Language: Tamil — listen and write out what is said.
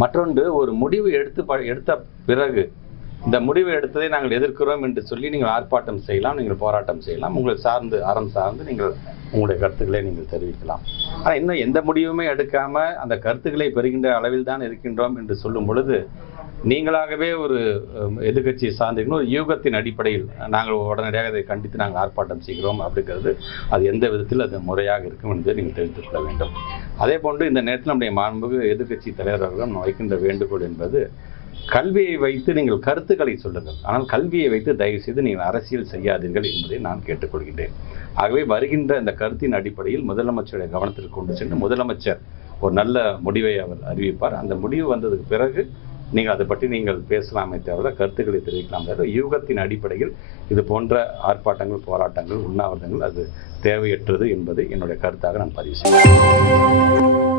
மற்றொன்று, ஒரு முடிவு எடுத்த பிறகு இந்த முடிவை எடுத்ததை நாங்கள் எதிர்க்கிறோம் என்று சொல்லி நீங்கள் ஆர்ப்பாட்டம் செய்யலாம், நீங்கள் போராட்டம் செய்யலாம், உங்களை சார்ந்து அறம் சார்ந்து நீங்கள் உங்களுடைய கருத்துக்களை நீங்கள் தெரிவிக்கலாம். ஆனால் இன்னும் எந்த முடிவுமே எடுக்காம அந்த கருத்துக்களை பெறுகின்ற அளவில் தான் இருக்கின்றோம் என்று சொல்லும் பொழுது, நீங்களாகவே ஒரு எதிர்கட்சியை சார்ந்திருக்கணும், ஒரு யூகத்தின் அடிப்படையில் நாங்கள் உடனடியாக அதை கண்டித்து நாங்கள் ஆர்ப்பாட்டம் செய்கிறோம் அப்படிங்கிறது அது எந்த விதத்தில் அது முறையாக இருக்கும் என்பதை நீங்கள் தெரிவித்துக் கொள்ள வேண்டும். அதே போன்று இந்த நேரத்தில் நம்முடைய மாண்புமிகு எதிர்கட்சி தலைவர் அவர்கள் வைக்கின்ற வேண்டுகோள் என்பது, கல்வியை வைத்து நீங்கள் கருத்துக்களை சொல்லுங்கள், ஆனால் கல்வியை வைத்து தயவு செய்து நீங்கள் அரசியல் செய்யாதீர்கள் என்பதை நான் கேட்டுக்கொள்கின்றேன். ஆகவே வருகின்ற இந்த கருத்தின் அடிப்படையில் முதலமைச்சருடைய கவனத்திற்கு கொண்டு சென்று முதலமைச்சர் ஒரு நல்ல முடிவை அவர் அறிவிப்பார். அந்த முடிவு வந்ததுக்கு பிறகு நீங்கள் அதை பற்றி நீங்கள் பேசலாமே தவிர கருத்துக்களை தெரிவிக்கலாம் தவிர யூகத்தின் அடிப்படையில் இது போன்ற ஆர்ப்பாட்டங்கள், போராட்டங்கள், உண்ணாவிரதங்கள் அது தேவையற்றது என்பது என்னுடைய கருத்தாக நான் பதிவு செய்கிறேன்.